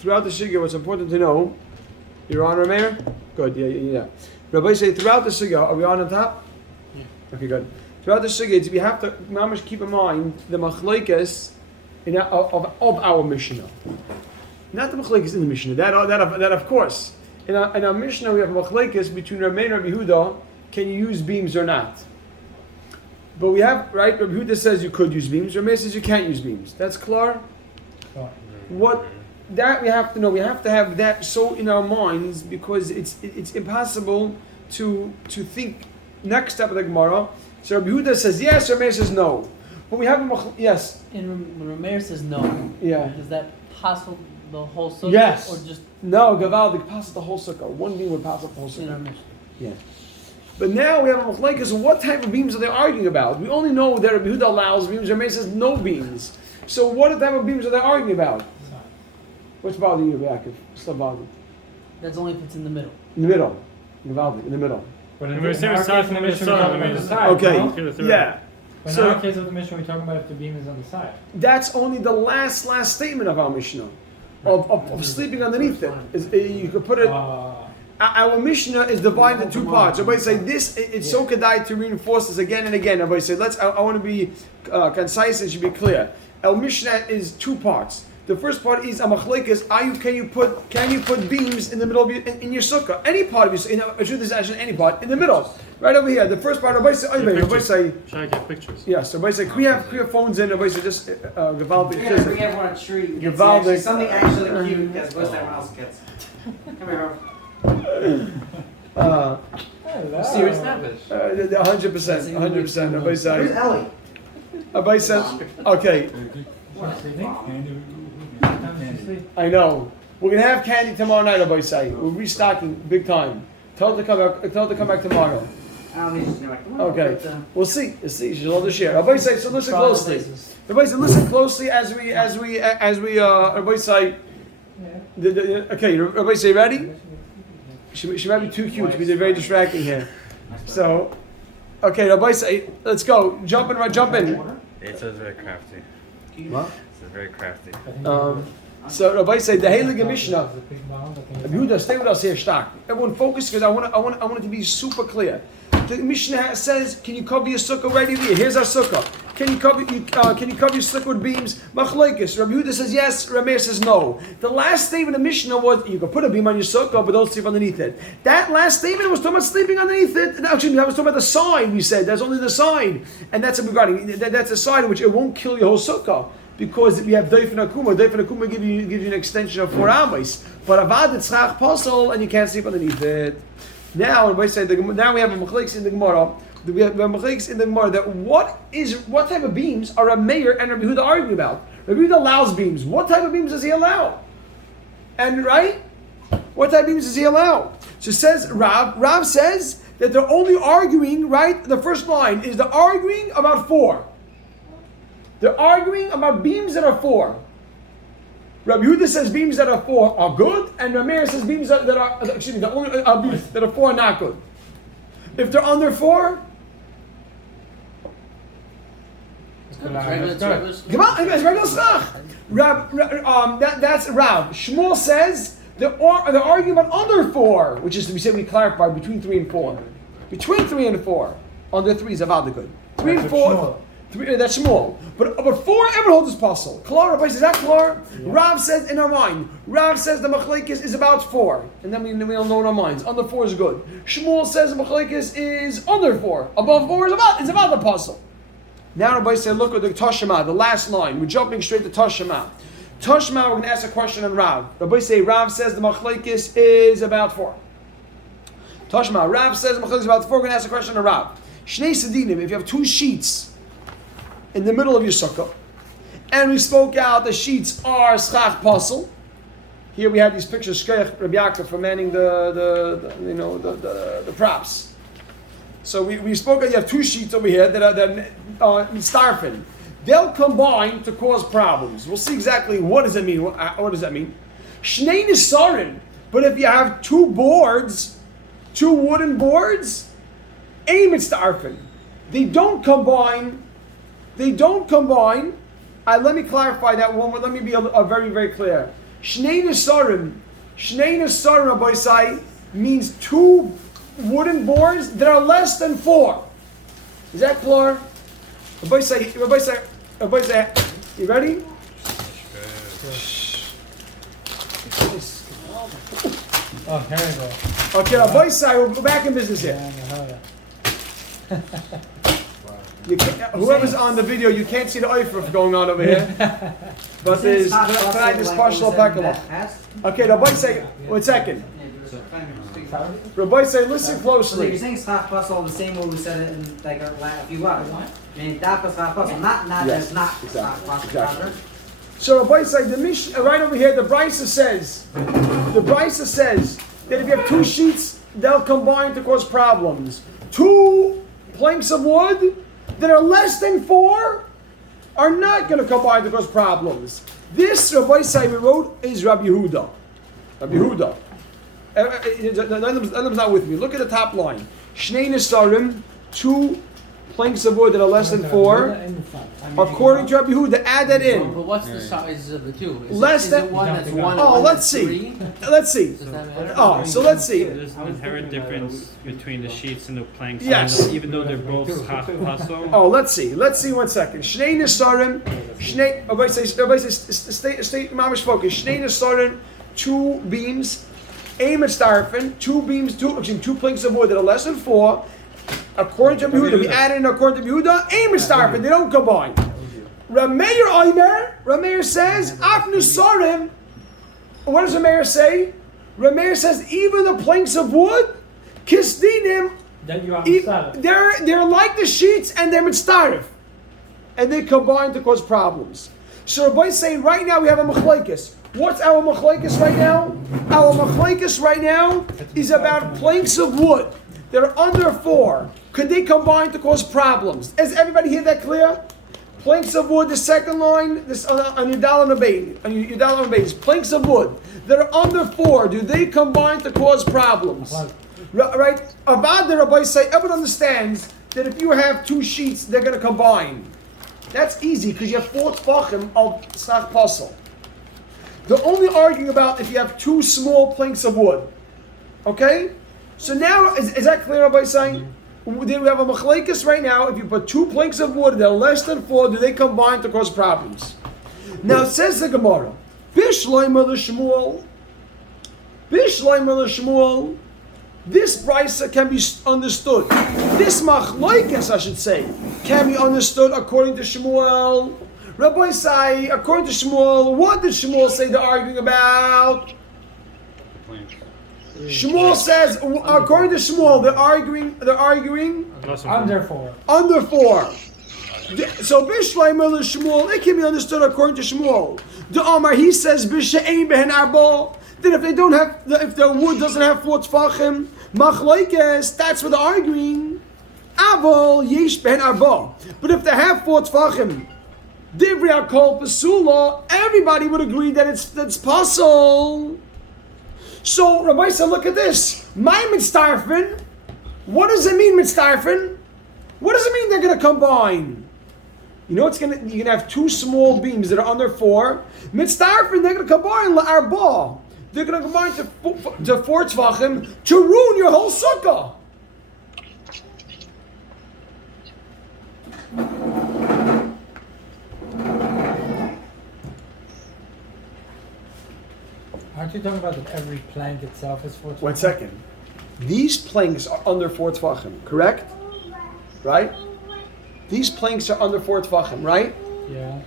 throughout the Shigya, what's important to know, you're on, Rameir? Good, yeah. Rabbi say, throughout the Shigya, are we on top? Yeah. Okay, good. Throughout the Shigya, we have to mamash keep in mind the machlekes of our Mishnah. Not the machlekes in the Mishnah, that of course. In our Mishnah, we have machlekes between Rameir and Rabbi Yehuda, can you use beams or not? But we have, right, Rabbi Yehuda says you could use beams, Rameir says you can't use beams. That's clear? What that we have to know, we have to have that so in our minds because it's impossible to think next step of the Gemara. So Rabbi Yehuda says yes, Rameir says no. But we have yes. And Rameir says no. Yeah. Is that possible the whole sukkah? Yes. Or just no, Gavaldik passes the whole sukkah. One beam would pass the whole in our sukkah. Mishnah? Yeah. But now we have a machlekes. What type of beams are they arguing about? We only know that Rabbi Yehuda allows beams. Rameir says no beams. So what type of beams are they arguing about? What's bothering you, Yaakov? What's not bothering? That's only if it's in the middle. In the middle. Gavaldik, in the middle. But in our case of the Mishnah, we're talking about the side. Okay. No? Yeah. But in our case of the Mishnah, we're talking about if the beam is on the side. That's only the last statement of our Mishnah. Of sleeping underneath it. You could put it. Our Mishnah is divided into two parts. Everybody say this. It's so kedai to reinforce this again and again. Everybody say I want to be concise and should be clear. Our Mishnah is two parts. The first part is a machlekes. Can you put beams in the middle of in your sukkah? Any part of your sukkah. This is actually any part in the middle, right over here. The first part. Everybody say. Should I get pictures? Yes. Everybody say. Can we have phones in? Everybody say just Gavaldik. We have one on a tree. Gavaldik. Something actually cute as opposed to everyone else gets. Come here. Serious snapfish. 100%. 100%. Everybody say. Where's Ellie? Everybody says. Okay. I know. We're gonna have candy tomorrow night. Everybody say. We're restocking big time. Tell her to come back. Tell her to come back tomorrow. I don't need to know it. Come on, Okay. but, We'll see. She's all to share. Everybody say. So listen closely. Everybody say. Listen closely as we. Everybody say. Okay. Everybody say. Ready? She might be too cute to be very distracting here. So. Okay. Everybody say. Let's go. Jump in. It's very crafty. What? It's very crafty. So Rabbi said the Heilige Mishnah. Yehuda, stay with us here, stark. Everyone focus because I want it to be super clear. The Mishnah says, can you cover your sukkah right here? Here's our sukkah. Can you cover your sukkah with beams? Machlekes. Rabbi Yehuda says yes. Rameir says no. The last statement of Mishnah was you can put a beam on your sukkah, but don't sleep underneath it. That last statement was talking about sleeping underneath it. Actually, that was talking about the side. We said that's only the side, and that's a side in which it won't kill your whole sukkah. Because we have Doif and Akuma. Doif and Akuma gives you an extension of 4 amis. But Avad it's Chach Posel and you can't sleep underneath it. Now we have a machlekes in the Gemara. We have machlekes in the Gemara that what type of beams are Rameir and Rabbi Yehuda arguing about? Rabbi Yehuda allows beams. What type of beams does he allow? And right? What type of beams does he allow? So says Rav says that they're only arguing, right? The first line is they're arguing about 4. They're arguing about beams that are 4. Rabbi Yehuda says beams that are 4 are good, and Rameir says beams that are the only beams that are 4 are not good. If they're under 4, come on, it's regular schach. That's Rav. Shmuel says they're arguing about under 4, which is we clarify between 3 and 4. Between 3 and 4, under 3 is about the good. 3 and 4. 3, that's small. But 4, everyone holds this puzzle. Klar, Rabbi, is that klar? Yeah. Rav says in our mind. Rav says the machlekes is about 4. And then we all know in our minds. Under 4 is good. Shmuel says the machlekes is under 4. Above 4 is about the puzzle. Now Rabbi said, look at the Tashema, the last line. We're jumping straight to Tashema. Tashema, we're going to ask a question on Rav. Rabbi say, Rav says the machlekes is about 4. Tashema, Rav says the machlekes is about 4. We're going to ask a question on Rav. Shnei Sedinim, if you have 2 sheets in the middle of your sukkah, and we spoke out the sheets are schach pasel. Here we have these pictures, Shkeich Rabbi Yaakov for manning the props. So we spoke out you have 2 sheets over here that are starfin. They'll combine to cause problems. We'll see exactly what does it mean. What does that mean? Shnei nisarin. But if you have 2 boards, 2 wooden boards, aim at starfin. They don't combine. Let me clarify that one. Let me be very, very clear. Shnei Nesarim, Rabbi Say, means 2 wooden boards that are less than 4. Is that clear? Rabbi Say, you ready? Oh, here we go. Okay, Rabbi Say, we're back in business here. You can't, whoever's on the video, you can't see the oifruf going on over here. But there's this partial pakala. Okay, Rabbi Say, 1 second. Rabbi Say, listen So closely. you're saying schach puzzle the same way we said it in like a few hours. Meaning dafka schach puzzle, not Yes, as not exactly, schach exactly. puzzle. So Rabbi Say, the Mishnah, right over here, the Brisa says that if you have 2 sheets, they'll combine to cause problems. 2 planks of wood that are less than 4 are not going to combine to cause problems. This Rabbi Say we wrote is Rabbi Yehuda. Rabbi Yehuda. Elam's not with me. Look at the top line. Shnei Nesarim, 2 planks of wood that are less than 4. According to Rabbi Yehuda, add that in. But what's the sizes of the 2? Less is than- it one that's 1 Oh, one let's that's see. 3? Let's see. Does that matter? Oh, so let's see. There's an inherent difference between the sheets and the planks. Yes. Even though they're both schach pasul. Oh, let's see. Let's see 1 second. Shnei Nesarim, everybody say, stay mamish focus. Shnei Nesarim, 2 beams, aim at starfin, 2 beams, 2 planks of wood that are less than 4. According to Yehuda, we add in according to Yehuda, aim and starfin, they don't combine. Rameir says, Af Nesarim. What does Rameir say? Rameir says, even the planks of wood, kisdinim, Then you they're like the sheets and they're mitzaref, and they combine to cause problems. So Rabbi's saying right now we have a machlokes. What's our machlokes right now? Our machlokes right now is about planks of wood that are under 4. Could they combine to cause problems? Is everybody hear that clear? Planks of wood, the second line, this on Yudal and Abayis, planks of wood that are under 4, do they combine to cause problems? Right? Avad the Rabbi say, everyone understands that if you have 2 sheets, they're going to combine. That's easy because you have 4 tfachim of tzach pasel. They're only arguing about if you have 2 small planks of wood. Okay? So now, is that clear, Rabbi saying? We have a machlekes right now. If you put 2 planks of wood that are less than 4, do they combine to cause problems? Now, it says the Gemara, Bishloimer l'shmuel, this brisa can be understood. This machlokes, I should say, can be understood according to Shmuel. Rabbi say, according to Shmuel, what did Shmuel say they're arguing about? Shmuel says, according to Shmuel, they're arguing Under 4. under 4. So Bishloimer l'shmuel, it can be understood according to Shmuel. The Omar, he says, B'she'ein behen arba, that if they don't have, if the wood doesn't have 4 tfachim, machlokes, that's what they're arguing. Avol yesh behen arba. But if they have 4 tfachim, divrei hakol pesula, everybody would agree that that's possible. So Rabbi said, look at this. My mitztarfin, what does it mean mitztarfin? What does it mean they're going to combine? You know, you're going to have 2 small beams that are under 4. Mitztarfin, they're going to combine la'arba. They're going to combine to 4 tzvachim to ruin your whole sukkah. Aren't you talking about that every plank itself is 4 1 second. These planks are under 4 tvachim, correct? Right? These planks are under 4 tvachim, right? Yeah.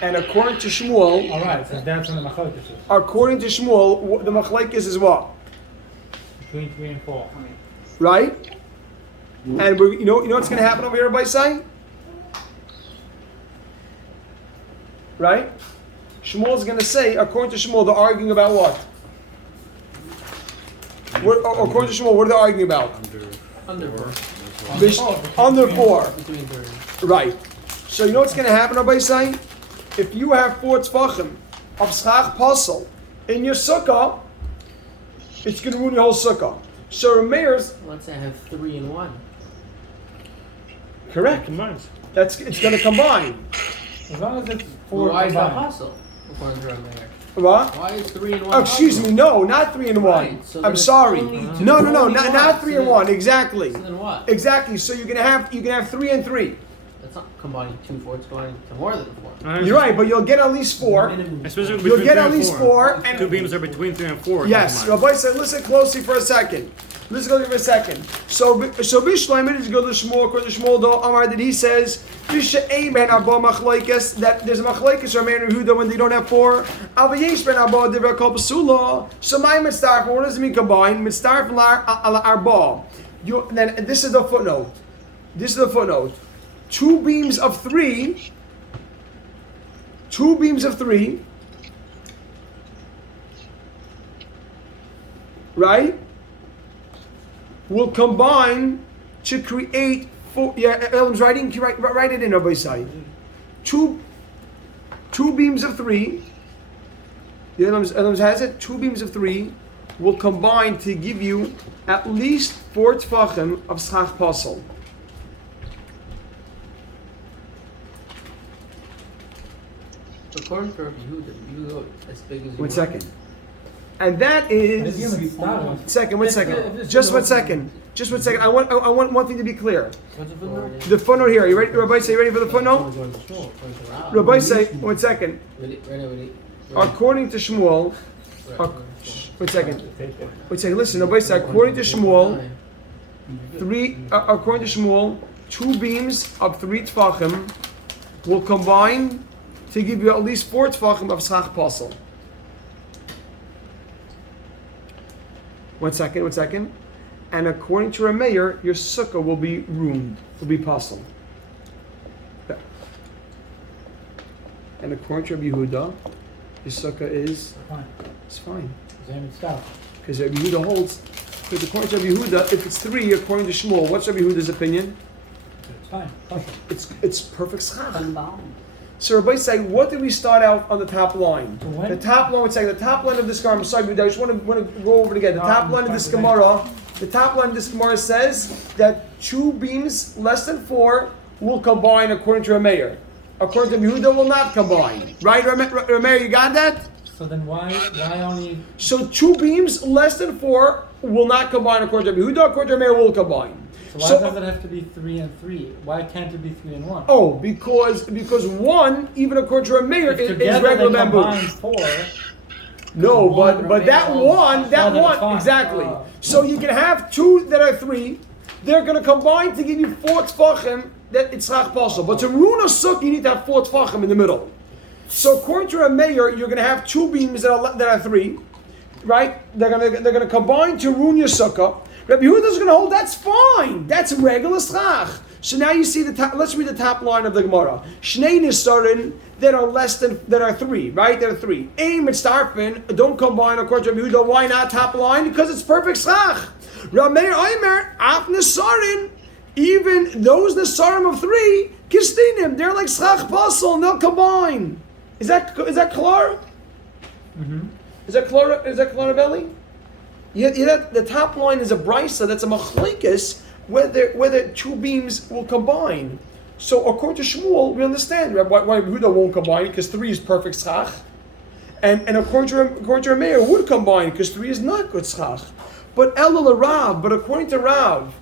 And according to Shmuel, Alright, so that's when the machlokes is. according to Shmuel, the machlekes is what? Between 3 and 4. Right? And you know what's going to happen over here by saying? Right? Shmuel's going to say, according to Shmuel, they're arguing about what? According to Shmuel, what are they arguing about? Under 4. Under 4. Between 3. Right. So you know what's going to happen, Rabbi saying? If you have 4 tzvachim of schach pasel in your sukkah, it's going to ruin your whole sukkah. So Rameir's Let's say I have 3 and 1. correct. Combines. It's going to combine. As long as it's 4 Why is that combined. possible? According to Rameir. What? Why is 3 and 1? Oh, excuse me, no, not 3 and 1. Right, so I'm then it's sorry. only two- No, only not one. 3 So and then- 1. Exactly. So then what? Exactly. So you can have 3 and 3. That's not combining 2 4. It's combining to more than 4. You're right, but you'll get at least 4. Especially You'll between get 3 at and least 4. 4. And Two beams are between 3 and 4. yes, Rabbi said, listen closely for a second. Listen closely for a second. So Bishleim, it is good to Shmuel, according to Shmuel, though, Amar, that he says, Bishleim ben Abba Machlaikis, that there's a Machlaikis or a man of Yehuda when they don't have 4. Avayesh ben Abba, Divra Kol Pasula. So my Mitzdarf, what does it mean combined? Mitzdarf ala Arba. Then this is the footnote. This is the footnote. 2 beams of 3. 2 beams of 3. Right? Will combine to create 4. Yeah, Elam's writing. Write it in, Rabbi side. 2 beams of 3. The Elam's has it. 2 beams of 3 will combine to give you at least 4 tfachim of schach pasel. According to Rabbi Yehuda, you go as big as you 1 want. second. And that is. Second, 1 second. Just 1 second. Just 1 second. I want one thing to be clear. What's the footnote? The footnote here. You ready, Rabbi? Say, you ready for the footnote? Rabbi, say 1 second. Ready. According to Shmuel, 1 second. 1 second. Listen, Rabbi, say according to Shmuel, according to Shmuel, 2 beams of 3 tfachim will combine to give you at least 4 tfachim of schach pasel. 1 second. And according to Rameir, your sukkah will be ruined, will be pasel. And according to Rabbi Yehuda, your sukkah is fine. Because Rabbi Yehuda holds, because according to Rabbi Yehuda, if it's 3, according to Shmuel, what's Rabbi Yehuda's opinion? It's fine. It's perfect schach. So Rabbi say, what did we start out on the top line? The top line, the top line of this Gemara, I'm sorry, I just want to go over it again. The top line of this Gemara says that 2 beams less than 4 will combine according to Rameir. According to Yehuda, will not combine. Right, Rameir, you got that? So then why only? So 2 beams less than 4 will not combine according to Yehuda. According to Rameir, will combine. So why does it have to be 3 and 3? Why can't it be 3 and 1? Oh, because 1, even according to Rameir, is Together regular they bamboo. combine 4. No, One but that remains. one, exactly. Oh. So you can have 2 that are 3. They're going to combine to give you 4 tfachim that it's schach pasel. But to ruin a sukkah, you need to have 4 tfachim in the middle. So according to Rameir, you're going to have 2 beams that are 3, right? They're going to combine to ruin your sukkah. Rabbi Yehuda is going to hold that's fine. That's regular schach. So now you see the top. Let's read the top line of the Gemara. Shnei nisarin that are 3, right? That are 3. Aim and starfin don't combine according to Rabbi Yehuda. Why not top line? Because it's perfect schach. Rameir Omer af nisarin. Even those nisarim of 3 kistinim, they're like schach pasel and they'll combine. Is that clear? Mm-hmm. Is that clear, Belly? Yeah, the top line is a brisa that's a machlekes whether 2 beams will combine. So according to Shmuel, we understand why Yehuda won't combine because 3 is perfect schach, and according to Rameir would combine because 3 is not good schach. But according to Rav,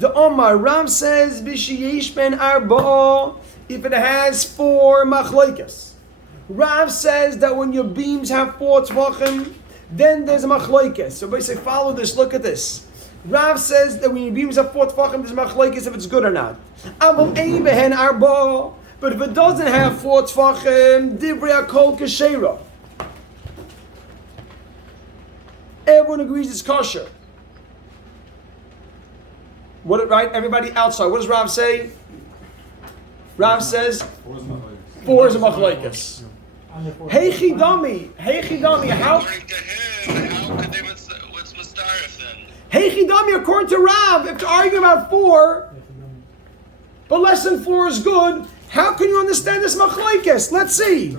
the Omar Rav says b'sheyesh ben arba if it has 4 machlekes. Rav says that when your beams have 4 tvachim, then there's a machlokes. So basically follow this, look at this. Rav says that when your beams have 4 tvachim, there's a machlokes if it's good or not. But if it doesn't have 4 tvachim, divrei hakol kashera. Everyone agrees it's kosher. Right? Everybody outside. What does Rav say? Rav says 4 is a machlokes. Hey Chidami, how According to him, how could they what's Mustarif then? Hey Chidami, according to Rav, if they're arguing about 4, but less than 4 is good, how can you understand this machlokes? Let's see.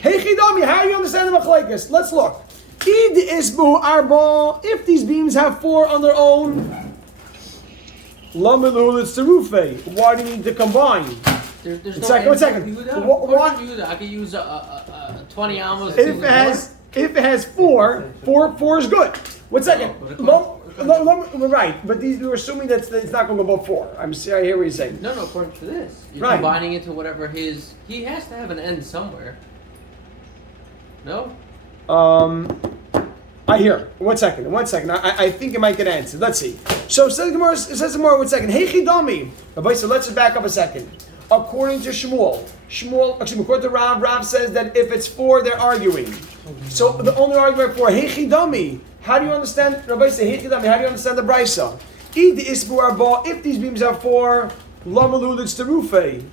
Hey Chidami, how do you understand the machlokes? Let's look. Id isbu arba, if these beams have 4 on their own, lamilul it's terufe. Why do you need to combine? There's One no second, one second. Yehuda. What- I could use a 20 almost. If it has four is good. One second. Right, but we're assuming that it's not going to go above 4. I hear what you're saying. No, according to this. You're Right. combining it to whatever he has to have an end somewhere. No? I hear. One second. I think it might get answered. Let's see. So it says more. One second. Hey Chidami. So let's just back up a second. According to according to Rav says that if it's 4, they're arguing. So the only argument for Hey Chidami. How do you understand? Rabbi say Hey Chidami. How do you understand the brisa? If these beams are 4, Lamalu Terufe.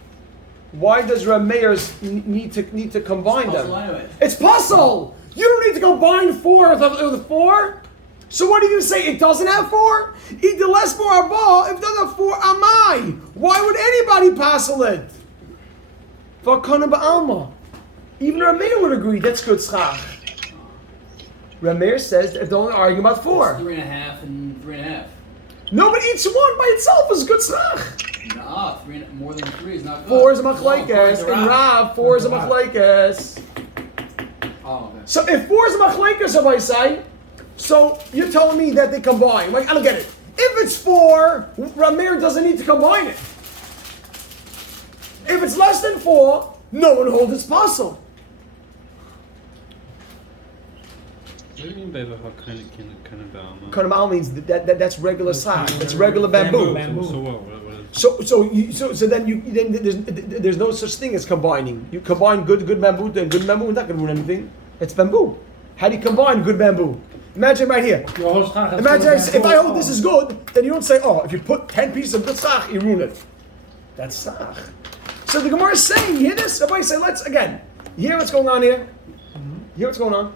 Why does Rameir need to combine them? Anyway. It's puzzle. You don't need to combine 4 with 4. So what are you going to say? It doesn't have 4? Eat the less more abba. If it doesn't have 4, amai. Why would anybody puzzle it? Vakana ba'alma. Even Rameir would agree that's good schach. Rameir says that they're only arguing about 4. 3.5 and 3.5. No, but each one by itself is good schach. Nah, more than 3 is not good. 4 is a machlekes. And Rav, 4 is a machlekes. Oh, okay. So if 4 is a machlekes, if I say, so you're telling me that they combine. Like, I don't get it. If it's 4, Rameir doesn't need to combine it. If it's less than 4, no one holds it's possible. What do you mean by the kind of Kanamal means that's regular side. That's regular bamboo. So what is So then there's no such thing as combining. You combine good bamboo and good bamboo, it's not going to ruin anything. It's bamboo. How do you combine good bamboo? Imagine right here. Imagine if I hold this is good, then you don't say, oh, if you put 10 pieces of good sach, you ruin it. That's sach. So the Gemara is saying, you hear this? Everybody say, let's, again, you hear what's going on here? You hear what's going on?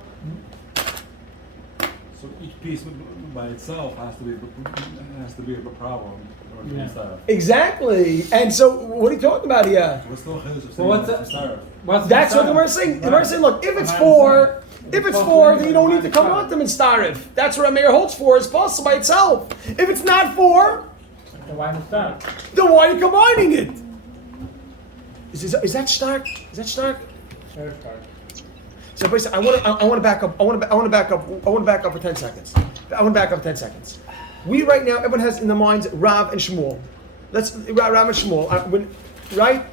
So each piece by itself has to be a problem or to be starved. Exactly. And so what are you talking about here? What's the chiddush of Well, saying starved? That's what the Gemara is saying. The Gemara is saying, look, if it's 4, then you don't need to come out them in starif. That's what Rameir holds for, is possible by itself. If it's not 4, Then why not start? then why are you combining it? Is that stark? Is that stark? Very start. So basically, I want to back up. I want to back up for 10 seconds. I want to back up 10 seconds. We right now, everyone has in their minds Rav and Shmuel. Rav and Shmuel, right?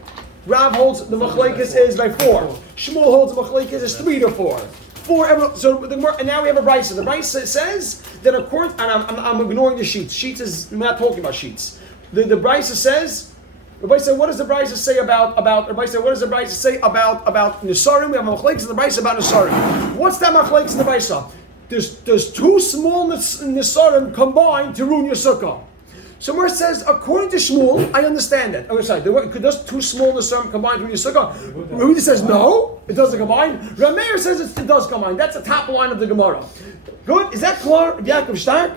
Rav holds the machlekes is by 4. Shmuel holds the machlekes is 3 to 4. 4. So and now we have a brisa. The brisa says that according, and I'm ignoring the sheets. Sheets is I'm not talking about sheets. The brisa says. Everybody say, what does the Brisa say about? Everybody say, what does the Brisa say about Nesarim? We have machlekes in the Brisa about Nesarim. What's that machlekes in the Brisa? There's 2 small Nesarim combined to ruin your sukkah. So where it says, according to Shmuel, I understand that. Oh, sorry, could those 2 small Nesarim combine to ruin your sukkah? Yehuda says no, it doesn't combine. Rameir says it does combine. That's the top line of the Gemara. Good, is that clear? Yaakov Stark.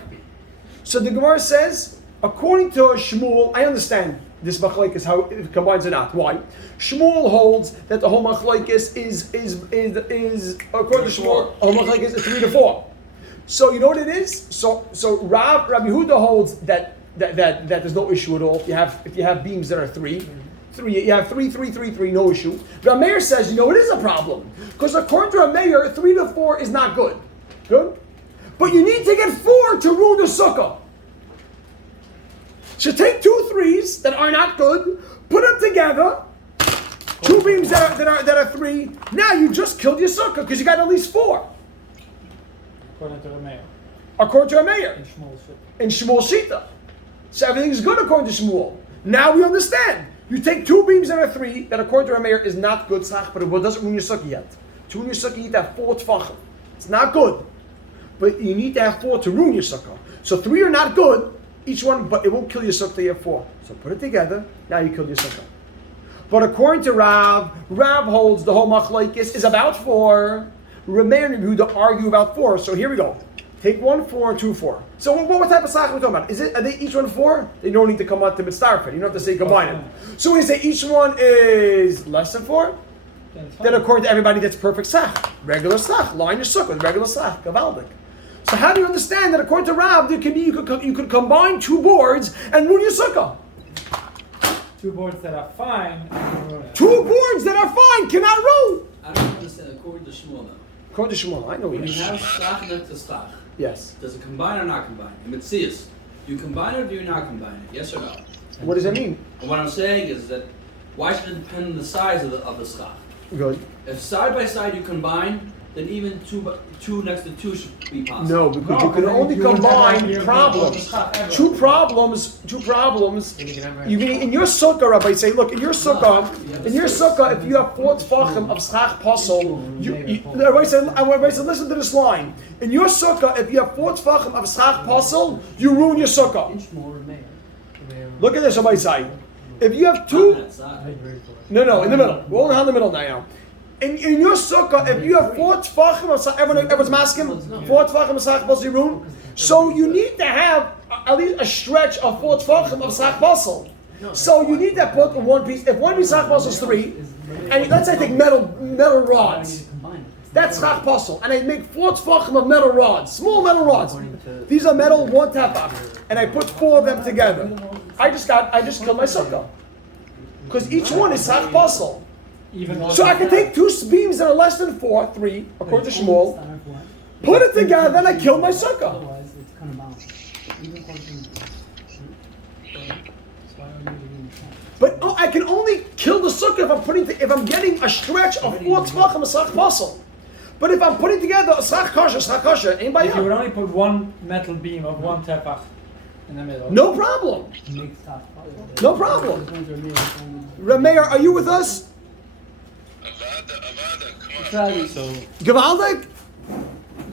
So the Gemara says, according to Shmuel, I understand. This machlekes how it combines or not. Why? Shmuel holds that the whole machlekes is according to Shmuel, whole machlekes is 3 to 4. So you know what it is? So Rabbi Yehuda holds that there's no issue at all. If you have beams that are 3, you have 3, no issue. Rameir says, you know, it is a problem because according to Rameir, 3 to 4 is not good. Good, but you need to get 4 to ruin the sukkah. So take 2 3s that are not good, put them together, 2 beams that are 3. Now you just killed your sukkah because you got at least 4. According to Rameir. According to Rameir. In Shmuel's shit. In Shmuel Shita. So everything is good according to Shmuel. Now we understand. You take 2 beams that are 3 that according to Rameir is not good tzach, but it doesn't ruin your sukkah yet. To ruin your sukkah you need to have 4 tfachim. It's not good. But you need to have 4 to ruin your sukkah. So 3 are not good. Each one, but it won't kill your sukkah till you have 4. So put it together, now you kill your sukkah. But according to Rav holds the whole machlekes is about 4. Rameir and Yehuda argue about 4. So here we go. Take 1 4 and 2 4. So what type of sach are we talking about? Are they each one 4? They don't need to come out to mitzarfet. You don't have to say combine it. So we say each one is less than 4. Then according to everybody, that's perfect sach. Regular sach. Line your sukkah with regular sach. Gavaldik. So how do you understand that according to Rav, you could combine 2 boards and ruin your sukkah? Two boards that are fine. And Two boards that are fine cannot roll. I don't understand. According to Shmuel now. According to Shmuel, I know When you yes. have stach next to stach, Yes. does it combine or not combine? In Mitzias, do you combine it or do you not combine it? Yes or no? What does that mean? And what I'm saying is that why should it depend on the size of the stach? Good. If side by side you combine, then even two next to two should be possible. No, because you can then only you would never combine hear problems. about the stuff ever. Two problems. You mean in your sukkah, Rabbi say, look, in your sukkah, if you have 4 tefachim of schach pasol, Rabbi said, listen to this line. In your sukkah, if you have 4 tefachim of schach pasol, you ruin your sukkah. Look at this, Rabbi say. If you have Two. two, no, in the middle. We're only in the middle now. In your sukkah, if you have 4 tefachim of schach, everyone's masking 4 tefachim of schach pasol, you ruin. So you need to have at least a stretch of 4 tefachim of schach pasol. So you need to put one piece. If one piece of schach pasol is 3, and let's say I take metal rods. That's schach pasol, and I make 4 tefachim of metal rods, small metal rods. These are metal 1 tefach, and I put 4 of them together. I just killed my sukkah because each one is schach pasol. So I can take 2 beams that are less than 4, 3, according to Shmuel, put it together, then I kill my sukkah. Otherwise, it's kind of balanced. Even according to so I don't need to be But I can only kill the sukkah if I'm getting a stretch of 4 tefachim of schach pasol. But if I'm putting together a schach kasha, anybody If you would else? only put one metal beam of 1 tefach in the middle. No problem. make stuff possible. No problem. Rameir, are you with us? Avada, come on. Charlie, So Gavaldik?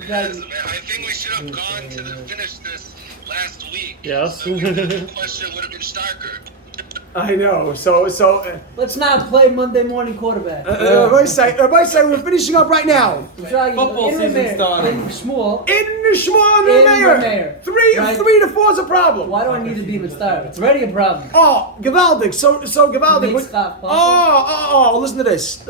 Yes, man, I think we should have gone to finish this last week. yes. The question would have been starker. I know. So let's not play Monday morning quarterback. everybody say we're finishing up right now. Football season started. In Shmuel, In the Shmuel and In Rameir. Rameir. 3 Right. 3 to 4 is a problem. why do I need to be Mitzvah? It's already a problem. Oh, Gavaldik. So Gavaldik. Makes stuff possible. Oh, listen to this.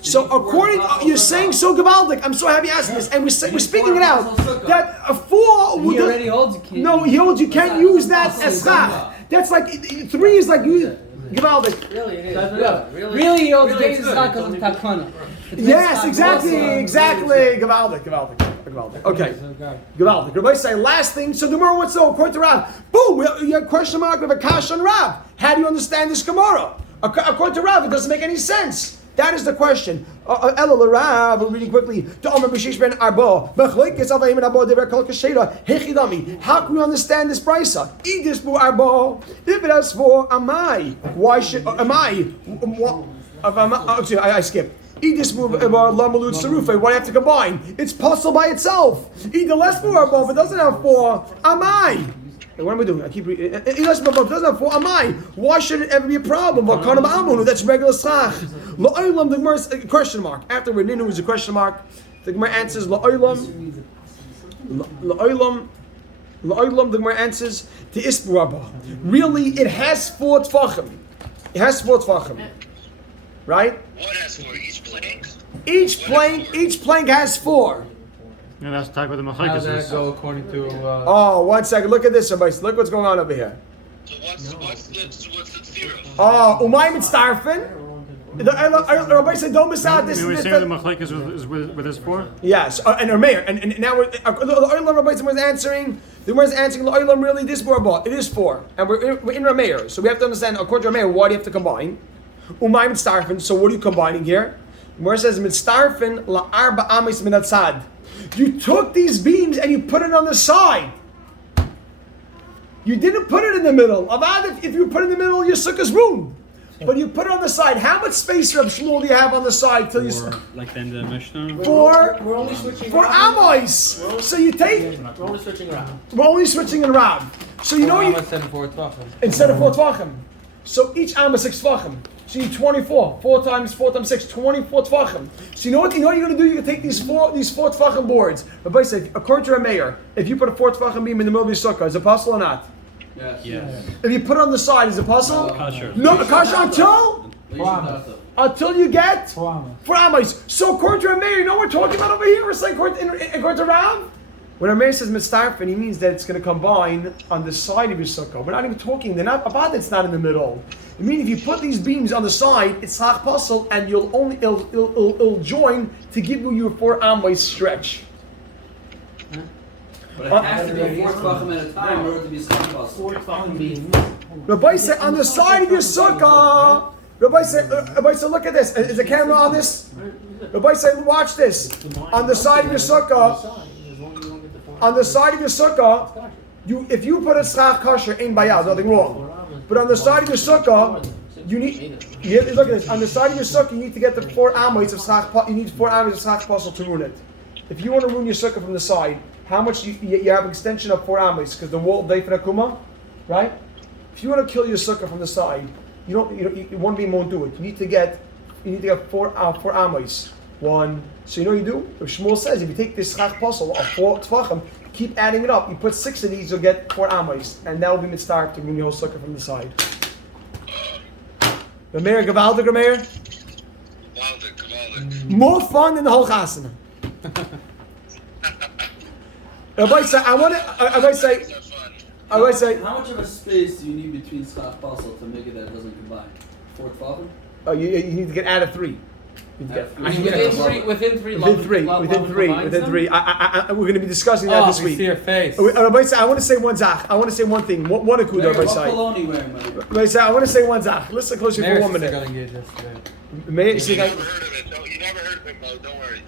So according, you're saying so Gavaldik. I'm so happy you asked this, and we're speaking it out. That a 4 He already holds a key. No, he holds. You can't use that as schach. That's like 3 is like you. Gavaldik. Really, it is. Really, he holds Really, James it's Scott good. because of Takana. Yes, exactly. Gavaldik. Okay. Gavaldik. Rabbi say last thing. So the Gemara wants to know according to Rav. Boom. You have a question mark with a kash on Rav. How do you understand this Gemara? According to Rav, it doesn't make any sense. That is the question. Ella Rav, reading quickly. How can we understand this brisa? Idis bu arba. If it has 4, amai. Why should amai? I skipped. Idis bu lamalud sarufe. Why do you have to combine? It's possible by itself. Either less bu arba, if it doesn't have 4, amai. What am I doing? I keep reading. It doesn't have 4 amai. Why should it ever be a problem? That's regular schach. La'olam, the Gemara's question mark. After Reninu is a question mark, the Gemara answers la'olam. La'olam, the Gemara answers to isbu rabba. Really, it has 4 tefachim. It has 4 tefachim. Right? What has for each plank? Each plank has 4. And that's talk with the How does that Machlekes. go according to? Oh, 1 second. Look at this, everybody. Look what's going on over here. So what's the theorem? Oh, Umayim and Starfin. Everybody said, don't miss out. This We were is saying the Machlekes is with this 4? yes, and Rameir, and now the Oilam Rabbi was answering. The Gemara is answering the Oilam really this Borba. It is 4, and we're in Rameir, so we have to understand according to Rameir why do you have to combine? Umayim Starfin. So what are you combining here? The Gemara says Mitztarfin la arba amis min atzad. You took these beams and you put it on the side. You didn't put it in the middle. Avad, if you put it in the middle, your sukkah's ruined. But you put it on the side. How much space, Reb Shmuel, do you have on the side till you? Like then the Mishnah. For We're only switching. Amos. So you take. We're only switching around. We're only switching in Rab. So you know you Instead of 4 tefachim. instead of 4 tvachim. So each am is 6 tvachim. So you need 24. 4 times 6, 24 tvachim. So you know what you're gonna do? You can take these four tvachim boards. But basically, according to Rameir, if you put a 4 tvachim beam in the middle of your sukkah, is it possible or not? Yes. Yes. If you put it on the side, is it possible? Kasher. No, kasha until you get 4 amos. So according to Rameir, you know what we're talking about over here? We're saying according to Rav. When Rameir says mitzarfin, he means that it's going to combine on the side of your sukkah. We're not even talking. They're not about. It's not in the middle. Meaning, if you put these beams on the side, it's schach pasul, and it'll join to give you your 4 amois stretch. But it has to be 4 tvachim at a time in order to be schach pasul. Rabbi said on the side of your sukkah. Rabbi said, look at this. Is the camera on this? Rabbi said, watch this. On the side of your sukkah. On the side of your sukkah, if you put a schach kosher in bayaz, nothing wrong. But on the side of your sukkah, you look at this. On the side of your sukkah, you need to get the 4 amois of schach. You need 4 amois of schach pasul to ruin it. If you want to ruin your sukkah from the side, how much you have an extension of 4 amois because the wall of Deifin Akuma, right? If you want to kill your sukkah from the side, one beam won't do it. You need to get 4 amois. 1. So you know what you do? If Shmuel says if you take this schach pasul of 4 tvachim, keep adding it up. You put 6 of these, you'll get 4 amois, and that will be mitzvah to ruin your whole sukkah from the side. Rameir Gavaldik Rameir. More fun than the whole chasana. Rabbi say, I say, How much of a space do you need between schach pasul to make it that it doesn't combine? 4 tvachim? you need to get out of 3. Within three. Within three. We're going to be discussing that this we week. see your face. Rabbi say, I want to say one zach. I want to say one thing. One akuda. Rabbi say. What cologne are you wearing, buddy? Rabbi say, I want to say one zach. Listen closely for 1 minute. You never heard of it. You never heard of it, Mo. Don't worry.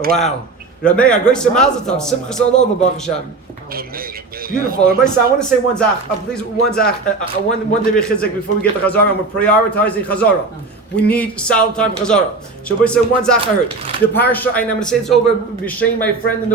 Wow. Rabbi, I grace your mazel tov. Simchas all over, Baruch Hashem. Beautiful. Rabbi say, I want to say one zach. Please, one zach. One day before we get to Chazara, and we're prioritizing Chazara. We need solid time for Chazara. So Rabbi say, one zach I heard. The parasha, and I'm going to say this over, B'Shem, my friend in the